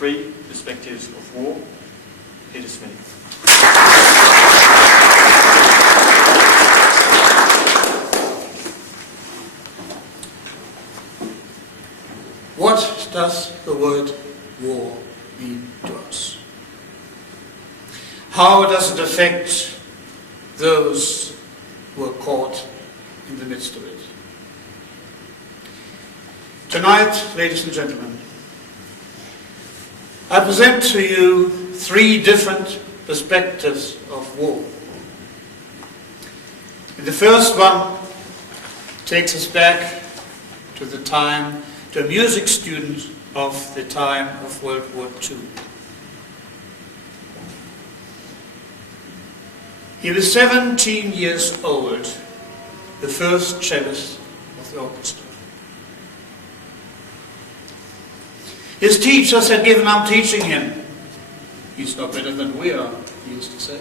three perspectives of war, Peter Schmedding. What does the word war mean to us? How does it affect those who are caught in the midst of it? Tonight, ladies and gentlemen, I present to you three different perspectives of war. And the first one takes us back to a music student of the time of World War II. He was 17 years old, the first cellist of the orchestra. His teachers had given up teaching him. He's no better than we are, he used to say.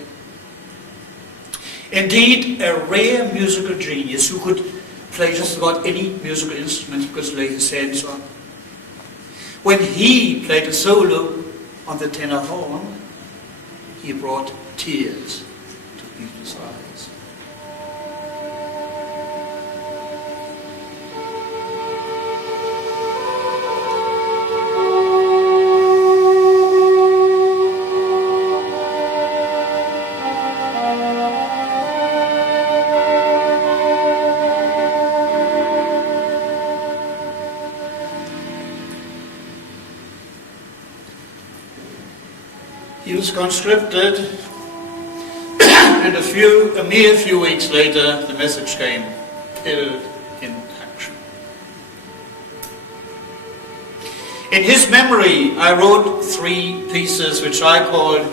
Indeed, a rare musical genius who could play just about any musical instrument he could lay his hands on. When he played a solo on the tenor horn, he brought tears to people's eyes. He was conscripted, and a mere few weeks later the message came, killed in action. In his memory I wrote three pieces which I called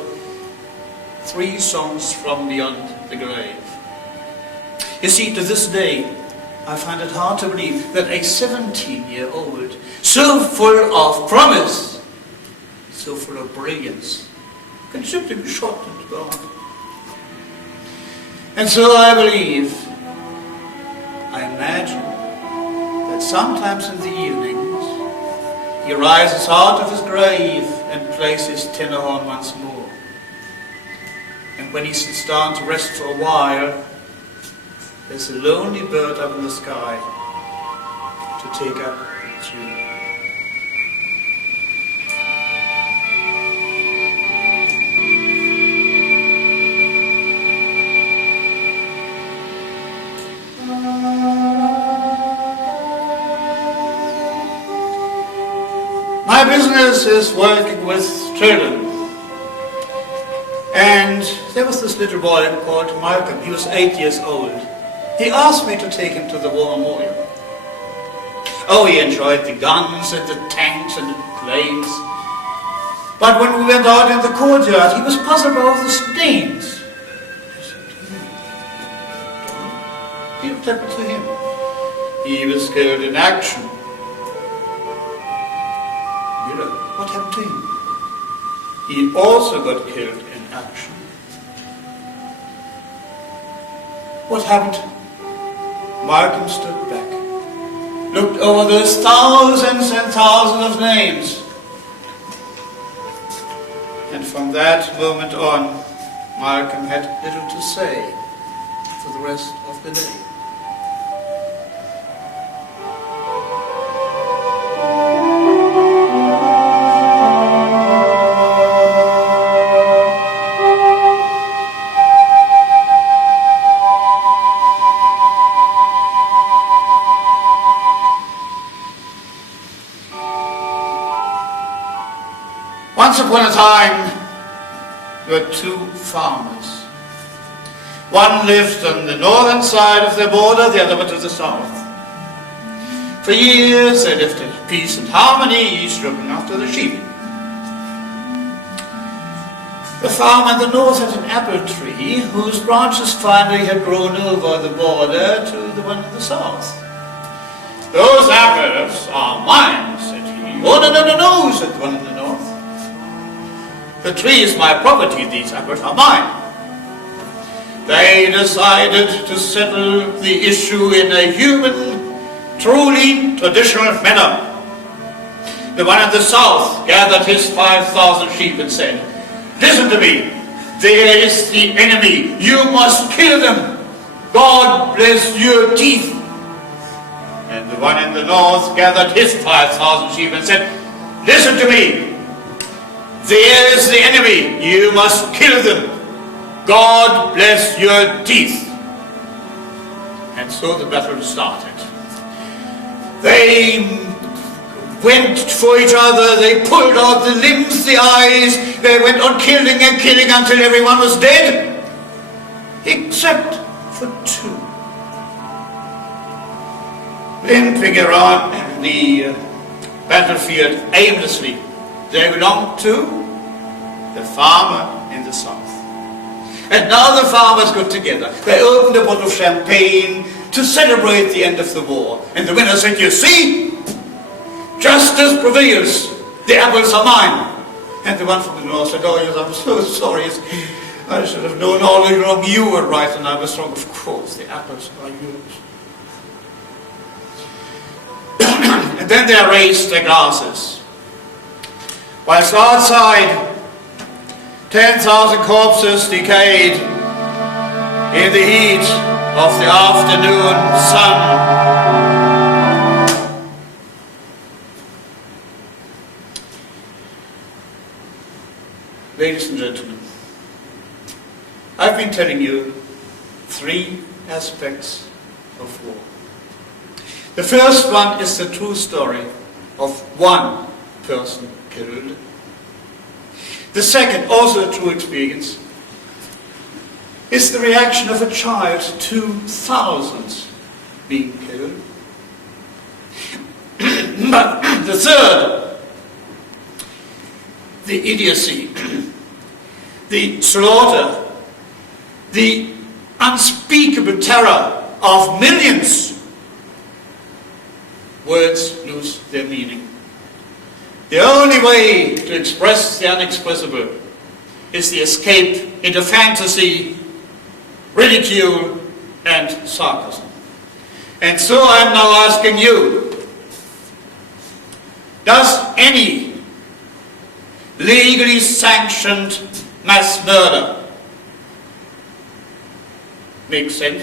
Three Songs from Beyond the Grave. You see, to this day I find it hard to believe that a 17-year-old, so full of promise, so full of brilliance, can simply be shot and gone. And so I imagine that sometimes in the evenings he rises out of his grave and plays his tenor horn once more. And when he sits down to rest for a while, there's a lonely bird up in the sky to take up the tune. My business is working with children, and there was this little boy called Malcolm. He was 8 years old. He asked me to take him to the war memorial. Oh, he enjoyed the guns and the tanks and the planes. But when we went out in the courtyard, he was puzzled over the stains. I said, what happened to him? He was killed in action. What happened to him? He also got killed in action. What happened? Malcolm stood back, looked over those thousands and thousands of names, and from that moment on, Malcolm had little to say for the rest of the day. Once upon a time, there were two farmers. One lived on the northern side of their border, the other one to the south. For years they lived in peace and harmony, each looking after the sheep. The farm in the north had an apple tree whose branches finally had grown over the border to the one in the south. "Those apples are mine," said he. "Oh, no, said the one in the north. "The tree is my property, these apples are mine." They decided to settle the issue in a human, truly traditional manner. the one in the south, gathered his 5,000 sheep and said, "Listen to me, there is the enemy, you must kill them. God bless your teeth." And the one in the north gathered his 5,000 sheep and said, "Listen to me, there is the enemy, you must kill them. God bless your teeth." And so the battle started. They went for each other, they pulled out the limbs, the eyes, they went on killing and killing until everyone was dead, except for two. Limping around the battlefield aimlessly, they belonged to the farmer in the south. And now the farmers got together. They opened a bottle of champagne to celebrate the end of the war. And the winner said, "You see, justice prevails. The apples are mine." And the one from the north said, "Oh yes, I'm so sorry. I should have known all along you were right and I was wrong. Of course, the apples are yours." And then they raised their glasses. Whilst outside 10,000 corpses decayed in the heat of the afternoon sun. Ladies and gentlemen, I've been telling you 3 aspects of war. The first one is the true story of one person killed. The second, also a true experience, is the reaction of a child to thousands being killed. But the third, the idiocy, the slaughter, the unspeakable terror of millions. Words lose their meaning. The only way to express the unexpressible is the escape into fantasy, ridicule, and sarcasm. And so I'm now asking you, does any legally sanctioned mass murder make sense?